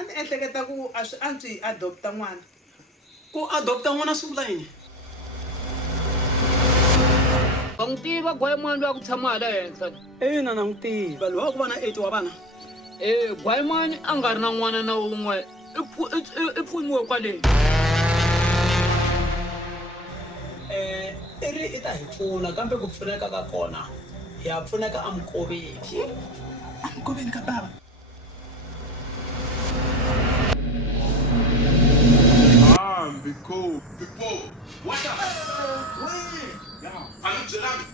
a ni ehleketa ku a swi antswi hi adopta n'wana. Ku adopta n'wana swi vula yini? Va n'wi tiva Gwayimani loyi a ku tshama hala henhla? Ina na n'wi tiva loyi wa ku va na 8 wa vana. Gwayimani a nga ri na n'wana na wun'we i pfuniwe kwale. I ri i ta hi pfuna kambe ku pfuneka ka kona hi ya pfuneka eMukoveni. Emukoveni ka bava. Big Paul. What up? Yeah. I'm